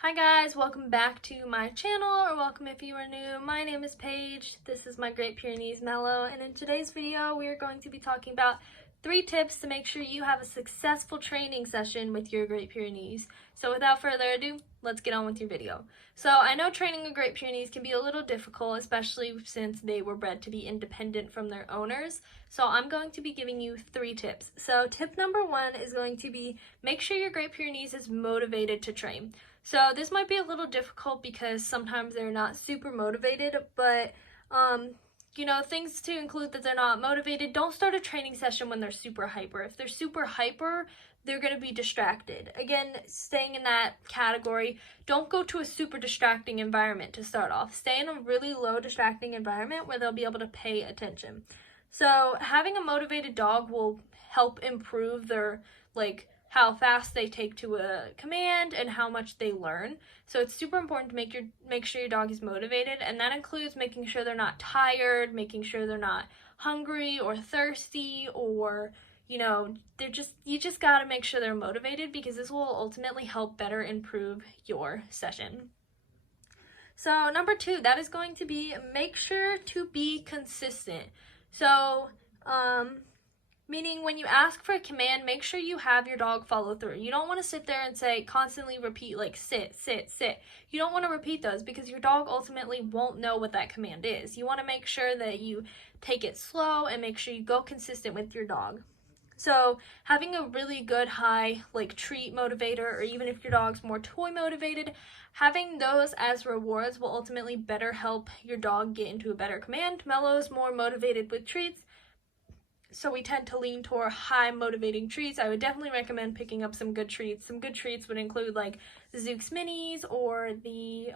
Hi guys, welcome back to my channel, or welcome if you are new. My name is Paige, this is my Great Pyrenees Mellow, and in today's video we are going to be talking about 3 tips to make sure you have a successful training session with your Great Pyrenees. So without further ado, let's get on with your video. So I know training a Great Pyrenees can be a little difficult, especially since they were bred to be independent from their owners. So I'm going to be giving you 3 tips. So tip number 1 is going to be make sure your Great Pyrenees is motivated to train. So this might be a little difficult because sometimes they're not super motivated, but things to include that they're not motivated. Don't start a training session when they're super hyper. If they're super hyper, they're going to be distracted. Again, staying in that category, don't go to a super distracting environment to start off. Stay in a really low distracting environment where they'll be able to pay attention. So having a motivated dog will help improve their how fast they take to a command and how much they learn. So it's super important to make sure your dog is motivated, and that includes making sure they're not tired, making sure they're not hungry or thirsty, or you just got to make sure they're motivated, because this will ultimately help better improve your session. So number 2, that is going to be make sure to be consistent. So meaning when you ask for a command, make sure you have your dog follow through. You don't want to sit there and constantly repeat sit, sit, sit. You don't want to repeat those because your dog ultimately won't know what that command is. You want to make sure that you take it slow and make sure you go consistent with your dog. So having a really good high treat motivator, or even if your dog's more toy motivated, having those as rewards will ultimately better help your dog get into a better command. Mellow's more motivated with treats, so we tend to lean toward high motivating treats. I would definitely recommend picking up some good treats. Some good treats would include the Zooks Minis or the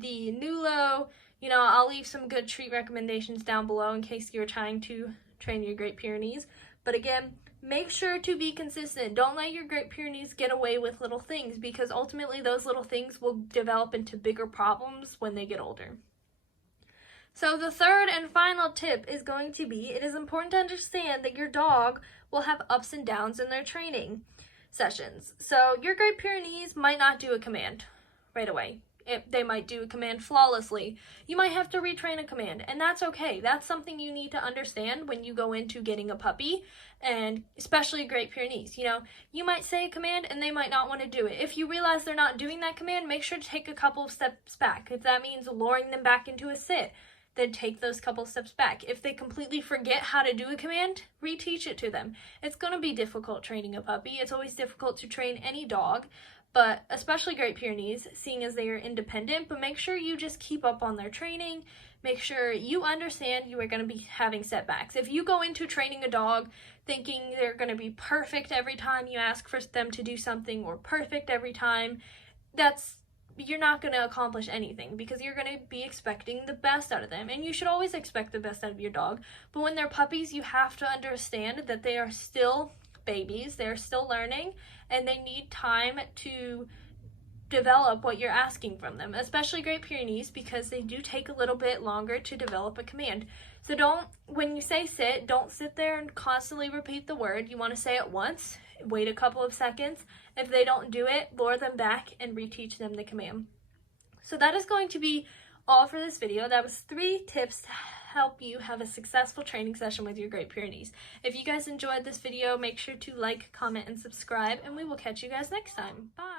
Nulo. I'll leave some good treat recommendations down below in case you're trying to train your Great Pyrenees. But again, make sure to be consistent. Don't let your Great Pyrenees get away with little things, because ultimately those little things will develop into bigger problems when they get older. So the third and final tip is going to be, it is important to understand that your dog will have ups and downs in their training sessions. So your Great Pyrenees might not do a command right away. They might do a command flawlessly. You might have to retrain a command, and that's okay. That's something you need to understand when you go into getting a puppy, and especially Great Pyrenees. You might say a command and they might not want to do it. If you realize they're not doing that command, make sure to take a couple of steps back. If that means lowering them back into a sit, then take those couple steps back. If they completely forget how to do a command, reteach it to them. It's going to be difficult training a puppy. It's always difficult to train any dog, but especially Great Pyrenees, seeing as they are independent. But make sure you just keep up on their training. Make sure you understand you are going to be having setbacks. If you go into training a dog thinking they're going to be perfect every time you ask for them to do something, or perfect every time, you're not going to accomplish anything, because you're going to be expecting the best out of them. And you should always expect the best out of your dog. But when they're puppies, you have to understand that they are still babies. They're still learning, and they need time to develop what you're asking from them, especially Great Pyrenees, because they do take a little bit longer to develop a command. So when you say sit, don't sit there and constantly repeat the word. You want to say it once, wait a couple of seconds. If they don't do it, lure them back and reteach them the command. So that is going to be all for this video. That was 3 tips to help you have a successful training session with your Great Pyrenees. If you guys enjoyed this video, make sure to like, comment, and subscribe, and we will catch you guys next time. Bye!